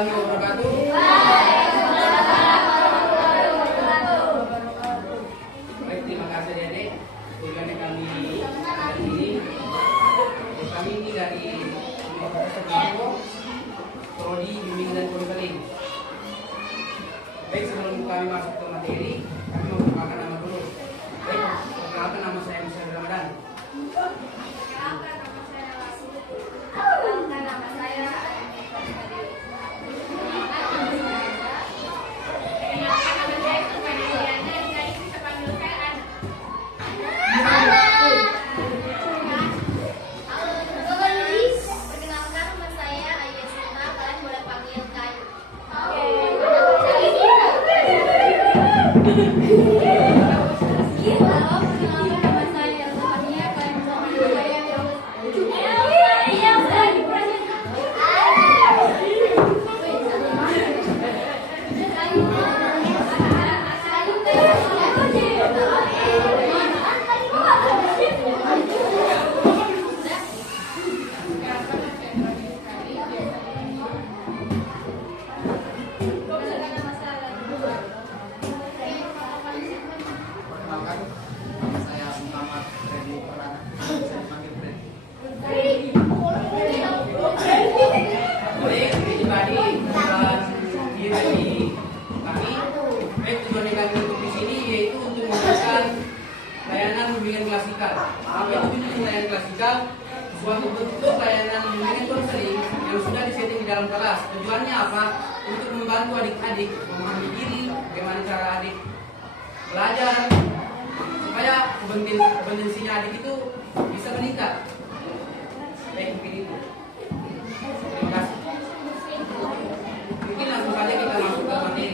warahmatullahi wabarakatuh. Baik, terima kasih Dede. Tujuannya kami hari ini. Kami ini dari Universitas Bangko, Prodi Bimbingan dan Konseling. Baik, sebelum kami masuk ke materi, kami memperkenalkan nama dulu. Baik, perkenalkan nama saya Musa Ramadan. Suatu bentuk layanan bimbingan konseling yang sudah disetting di dalam kelas. Tujuannya apa? Untuk membantu adik-adik memahami diri, bagaimana cara adik belajar, supaya kompetensinya adik itu bisa meningkat. Baik, mungkin itu. Terima kasih. Mungkin langsung saja kita masuk ke materi.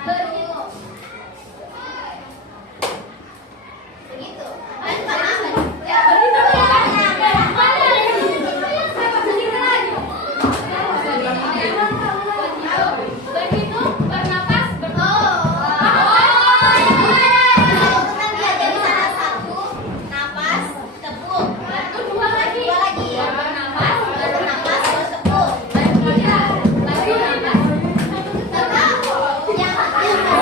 Begitu. Berhitung, bernapas, Sebutkan dia jadi salah satu. Napas, tepuk. Dua lagi. Bernapas, baru tepuk. Tepuk. Yang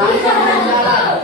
lancar berjalan.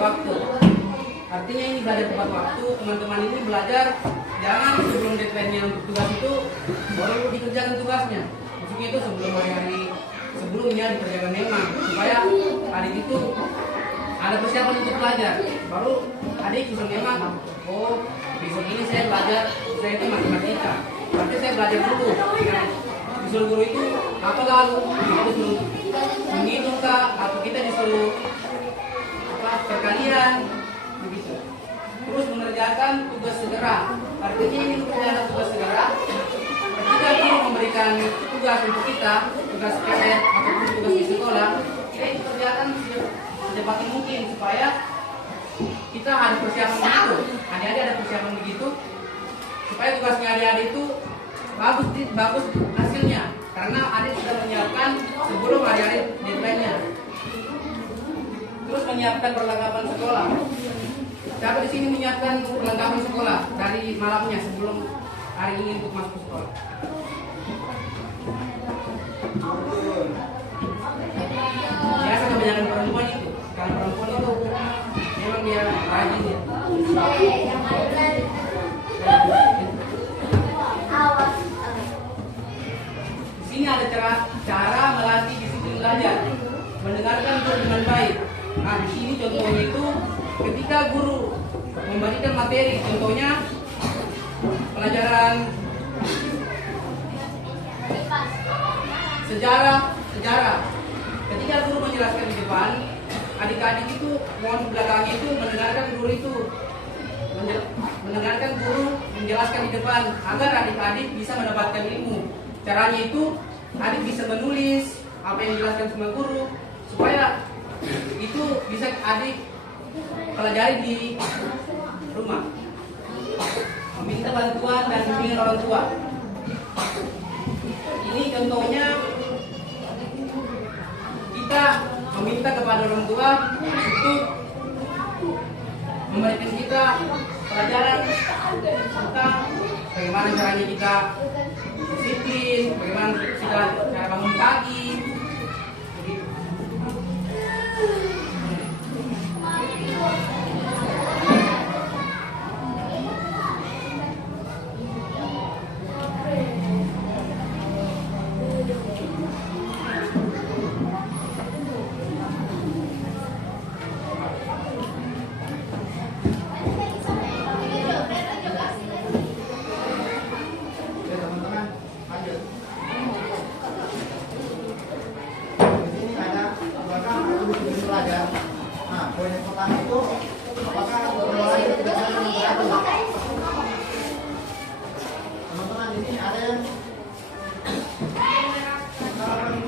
Waktu. Artinya ini belajar tepat waktu, teman-teman ini belajar jangan sebelum deadline-nya untuk tugas itu baru dikerjakan tugasnya. Maksudnya itu sebelum hari-hari sebelumnya dikerjakan memang supaya adik itu ada persiapan untuk belajar. Baru adik bisa memang, oh besok ini saya belajar, saya itu matematika. Berarti saya belajar dulu. Disuruh guru itu apa lalu kita disuruh menghitung kah atau kita disuruh perkalian begitu. Terus mengerjakan tugas segera. Artinya ini mengerjakan tugas segera. Ketika guru memberikan tugas untuk kita, tugas PR ataupun tugas di sekolah, kita itu kerjakan secepat mungkin supaya kita ada persiapan begitu. Adik-adik ada persiapan begitu supaya tugasnya adik-adik itu bagus hasilnya. Karena adik sudah menyiapkan sebelum adik-adik deadline-nya. Terus menyiapkan perlengkapan sekolah. Siapa di sini menyiapkan perlengkapan sekolah dari malamnya sebelum hari ini untuk masuk sekolah? Biasa kebanyakan perempuan itu. Kalau perempuan itu memang dia rajin ya. Di sini ada cara melatih disiplin belajar, mendengarkan guru dengan baik. Nah, di sini contohnya itu ketika guru memberikan materi, contohnya pelajaran sejarah. Ketika guru menjelaskan di depan, adik-adik itu mohon belakangnya itu mendengarkan guru menjelaskan di depan agar adik-adik bisa mendapatkan ilmu. Caranya itu adik bisa menulis apa yang dijelaskan sama guru supaya itu bisa adik pelajari di rumah. Meminta bantuan dan bimbingan orang tua. Ini contohnya kita meminta kepada orang tua untuk memberikan kita pelajaran tentang bagaimana caranya kita disiplin, bagaimana kita cara bangun pagi. Begitu. belajar. Nah, poin yang pertama itu apakah berolahraga tidak dengan teratur? Teman-teman di sini ada yang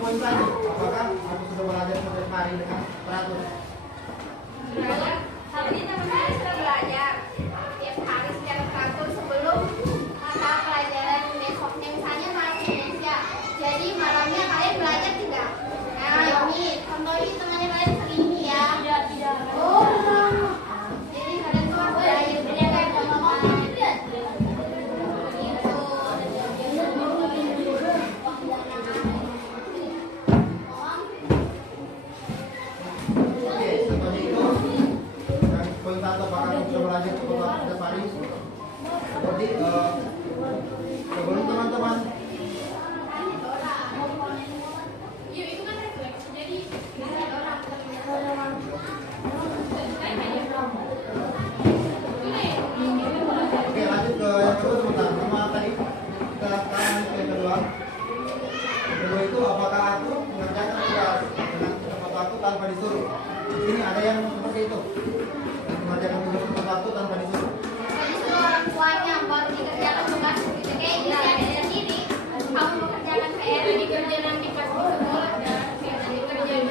poin satu, apakah aku sudah belajar setiap hari dengan teratur? Hari ini teman-teman sudah belajar tiap hari secara teratur sebelum mata pelajaran besoknya, misalnya bahasa Indonesia. Jadi malamnya kalian belajar tidak? Nah, ini contoh ini temannya kalian hari ini ya. Tidak. Oh. Jadi kalian tuh belajar kayak ngomong gitu. Oke, setelah itu yang poin satu apakah aku sudah belajar setiap hari? Jadi sebelum teman-teman Iya, itu kan refleks. Jadi oke, lanjut ke yang kedua sebentar. Sama tadi kita sekarang ke yang kedua. Yang kedua itu apakah aku mengerjakan tugas dengan tempat waktu tanpa disuruh? Di sini ada yang seperti itu. Yang mengerjakan tugas tempat waktu tanpa disuruh. disuruh orang tuanya baru dikerjakan tugas gitu. Kayak gini ada sendiri. Kamu mengerjakan PR dikerjain nanti pas di sekolah dan dikerjain.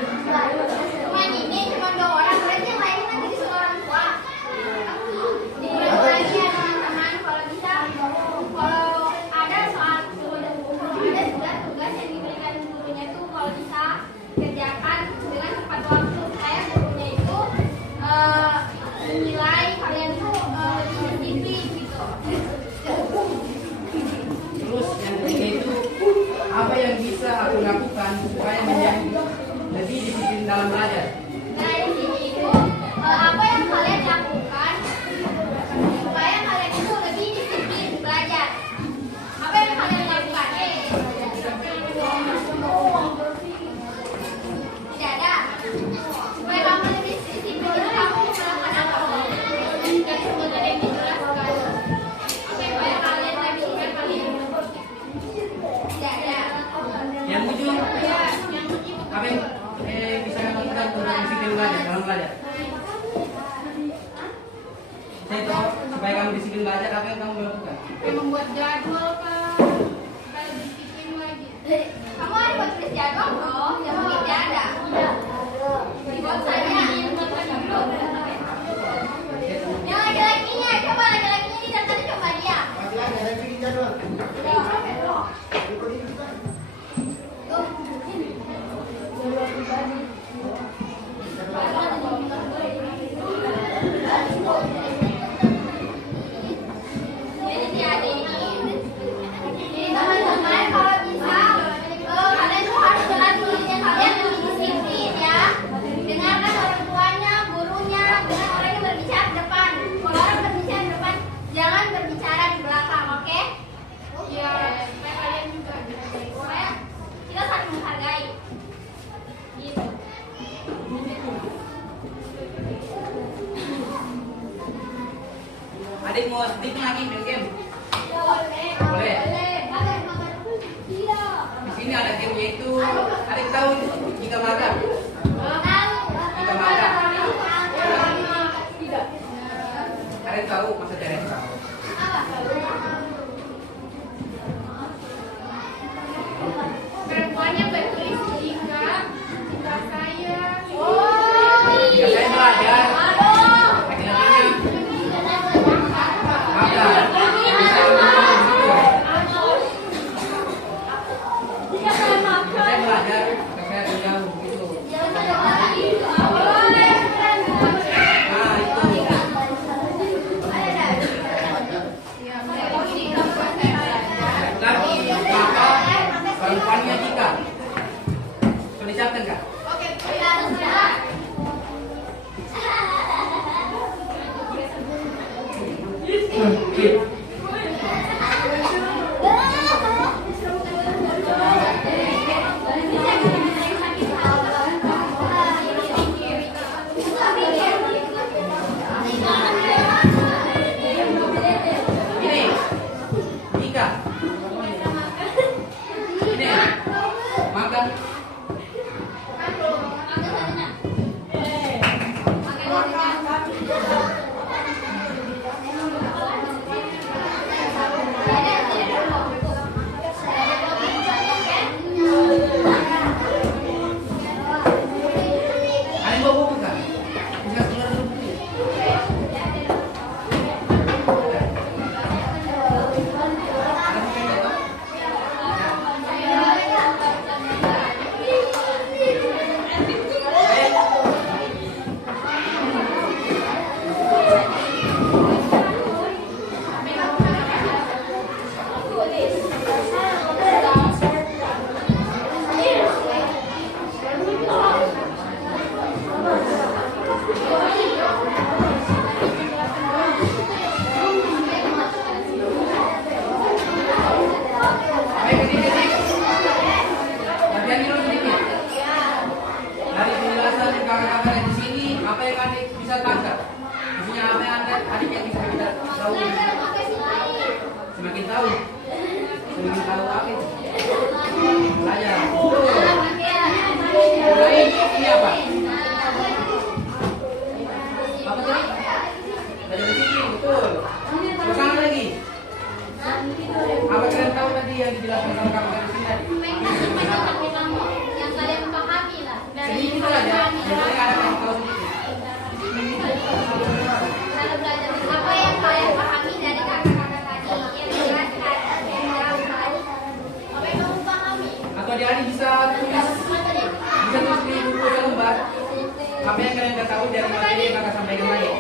Cuma ini cuma 2 orang, berarti yang lain kan disuruh orang tua. Diulangi ya teman-teman, kalau bisa, kalau ada soal ada juga tugas yang diberikan gurunya itu kalau bisa kerjakan dengan tepat waktu supaya gurunya itu menilai kalian tuh lebih disiplin gitu. Terus yang ketiga itu apa yang bisa aku lakukan supaya menjadi lebih disiplin dalam belajar? Nah di sini itu apa yang kalian lakukan supaya kalian itu lebih disiplin belajar? Apa yang kalian lakukan? Tidak ada. Supaya kamu lebih disiplin itu kamu melakukan apa? Jadi sebenarnya yang dijelaskan. Supaya kalian lebih disiplin. Tidak ada. Yang ujung Ya, yang begitu. apa yang bisa kamu lakukan untuk disiplin belajar dalam belajar? Saya tahu supaya kamu disiplin belajar apa yang kamu lakukan? Membuat jadwal kan supaya lebih disiplin lagi. Kamu ada buat tulis jadwal dong, jadwal tidak ada. Dibuat saja. Yang laki-lakinya, coba laki-lakinya ini dan tadi coba dia. Lagi-lagi ada yang bikin jadwal. Tuh. Jadi ada ini. Jadi teman-teman kalau bisa kalian tuh harus dengan tulisnya kalian lebih disiplin ya. Dengarkan orang tuanya, gurunya, dengan orang yang berbicara di depan. Kalau orang berbicara di depan, jangan berbicara di belakang, oke? Iya. Supaya kalian juga supaya kita saling menghargai. Gitu. Adik mau sedikit lagi main game? Boleh. Boleh. Iya. Di sini ada game yaitu adik tahu jika magang. Jika magang. Tidak. Adik tahu maksudnya adik tahu. Perempuannya bertulis jika saya. Jika saya belajar, laki-lakinya magang. Saya belajar, saya jauh gitu. Nah itu. Laki maka perempuannya jika. Sudah disiapkan kak? Ini jika. Ini maka. bisa tangkap. Maksudnya apa yang ada adik yang bisa kita tahu. Semakin tahu apa itu. Belajar. Mulai ini apa? Apa tadi? Belajar berpikir, betul. Sekarang lagi. Apa kalian tahu tadi yang dijelaskan sama kamu dari sini tadi? Yang kalian pahami lah. Sedikit saja. Sebenarnya ada yang tahu sedikit. Kalau belajar apa yang kalian pahami dari kakak-kakak tadi yang dijelaskan. Apa yang kamu pahami? Atau adik-adik bisa tulis di buku lembar apa yang kalian ketahui dari materi yang kakak sampaikan tadi.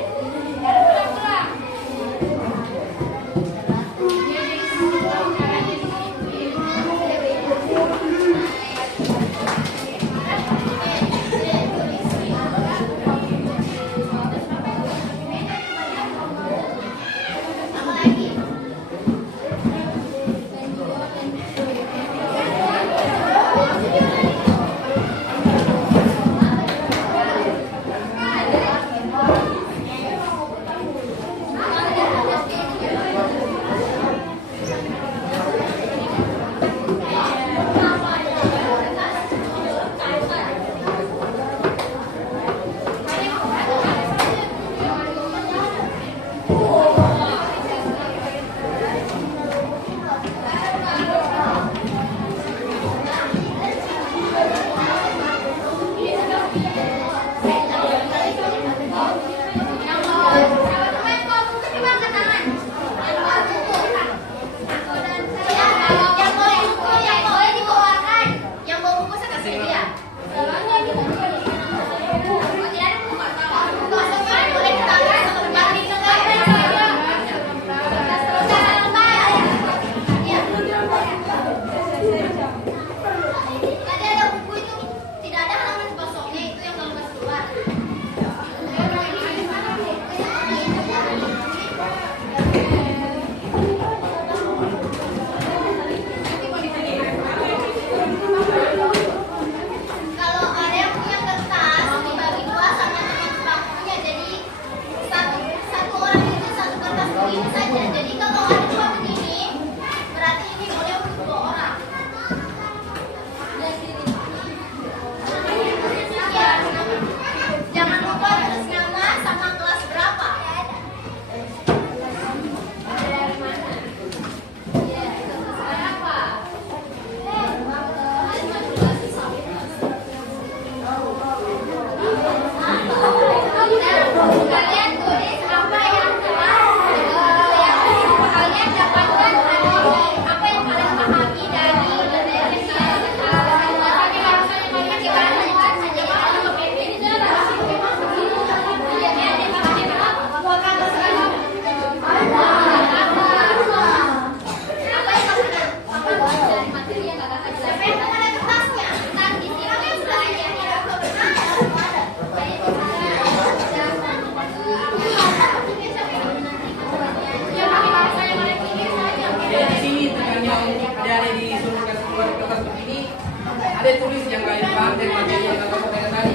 Ada tulis yang kalian paham dari materi yang kakak sampaikan tadi.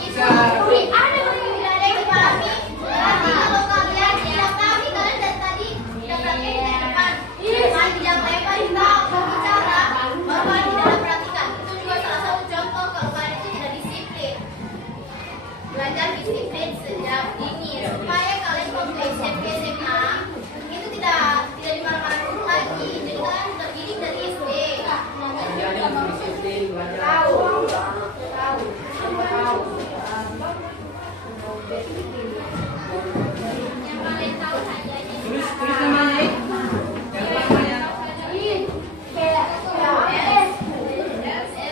Bisa. Ada yang dipahami. Berarti kalau kalian tidak pahami kalian dari tadi tidak praktek di depan. Yang lain kalian tahu bicara, baru kalian tidak perhatikan. Itu juga salah satu contoh kalau kalian itu tidak disiplin. Belajar disiplin sejak dini supaya kalian waktu SMP SMA itu tidak dimarah-marah dulu lagi. Jadi kalian terdidik dari SD. Jadi harus disiplin belajar. Tahu. Yang kalian tahu saja. Tulis namanya. Yang namanya. Yang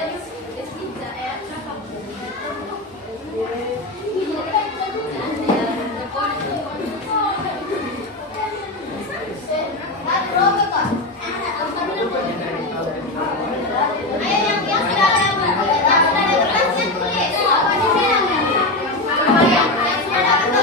sudah ada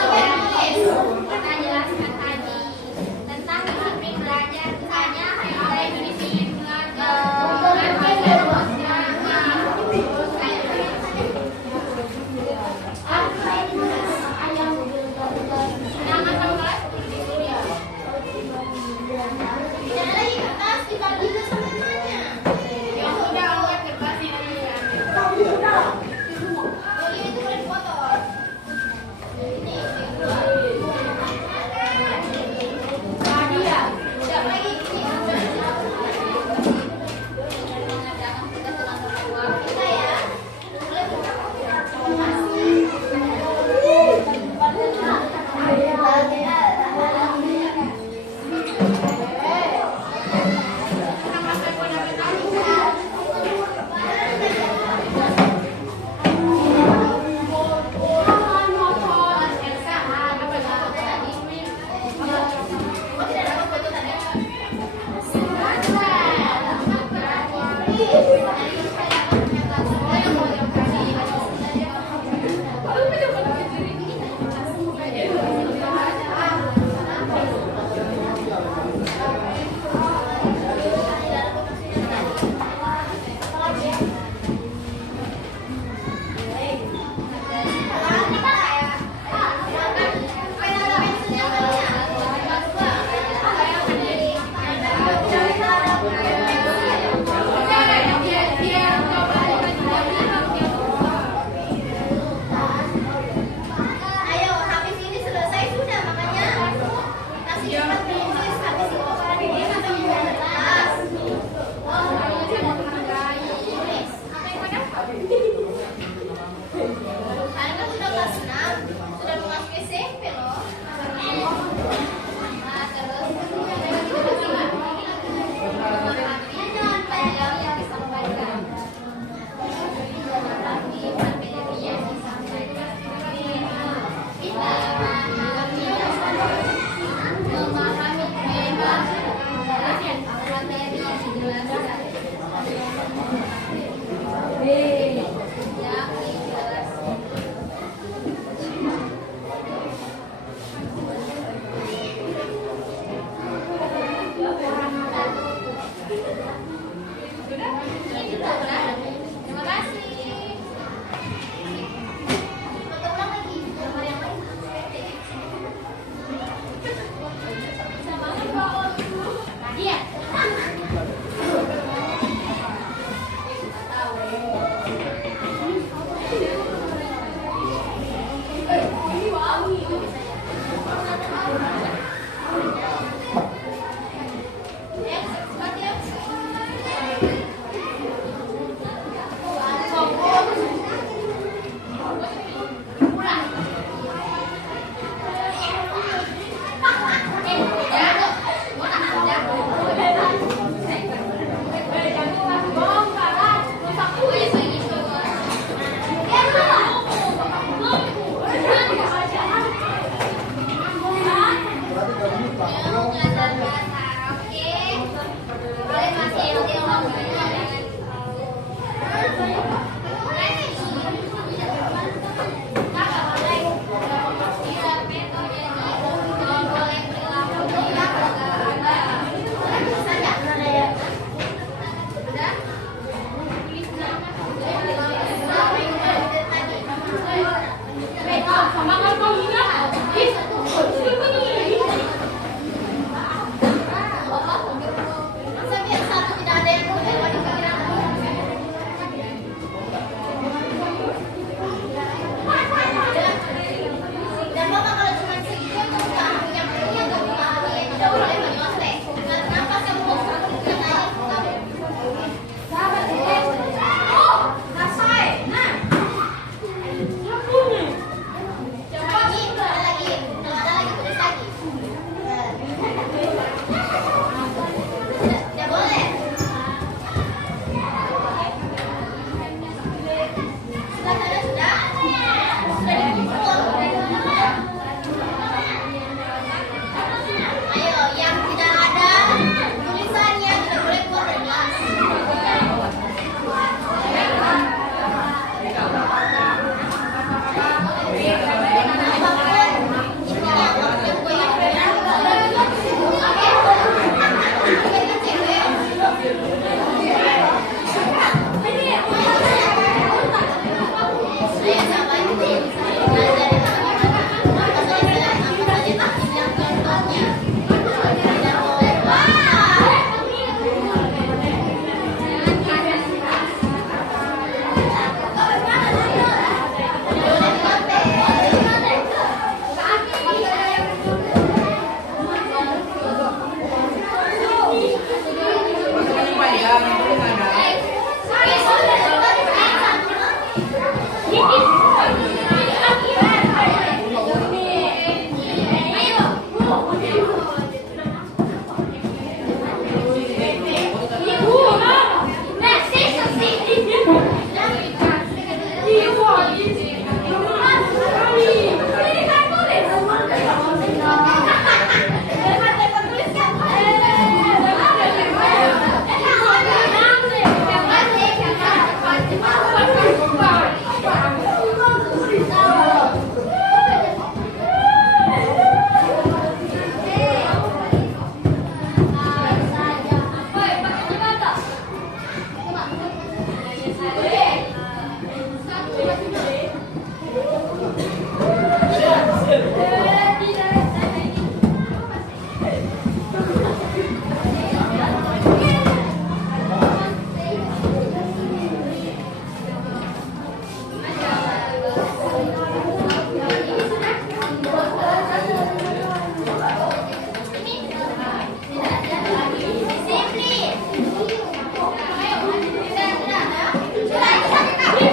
Terima kasih. Foto ulang lagi, gambar yang lain. Bisa banget kalau iya.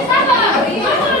Sabar.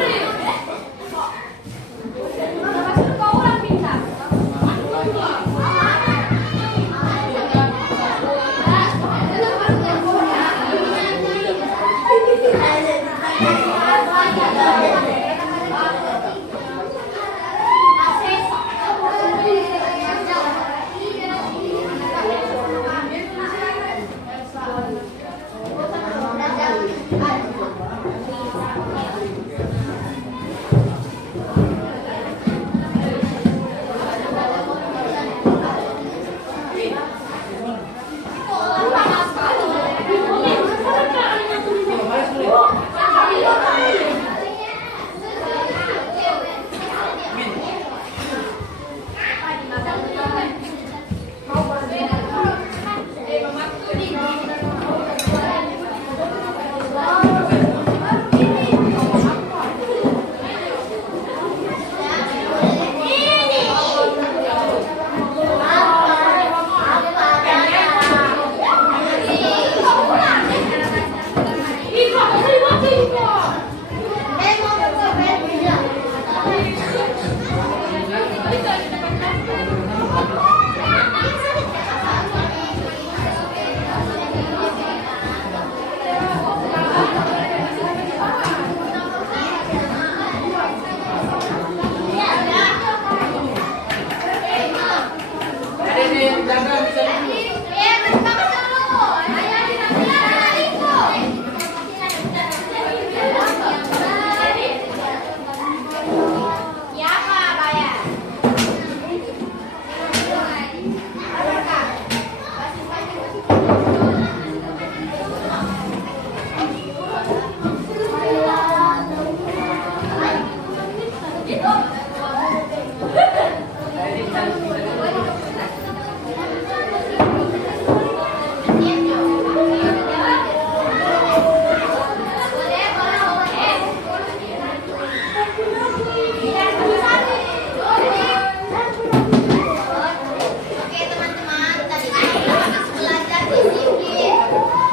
Oke teman-teman, tadi kita habis belajar disiplin.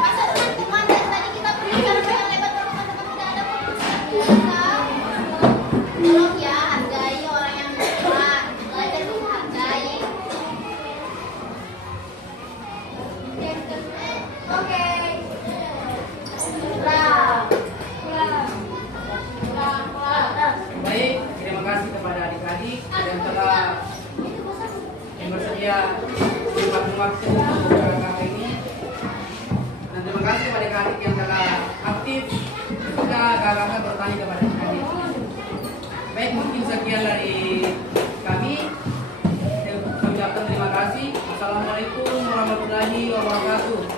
Masa teman-teman dari tadi kita berbicara yang lebar teman-teman tidak ada fokus. Tolong ya hargai orang yang berperan, belajar menghargai. Oke. Baik, terima kasih kepada adik-adik yang telah bersedia menyempatkan waktu untuk acara ini. Dan terima kasih kepada adik-adik yang telah aktif ketika kakak bertanya kepada adik-adik. Baik, mungkin sekian dari kami. Saya ucapkan terima kasih. Assalamualaikum warahmatullahi wabarakatuh.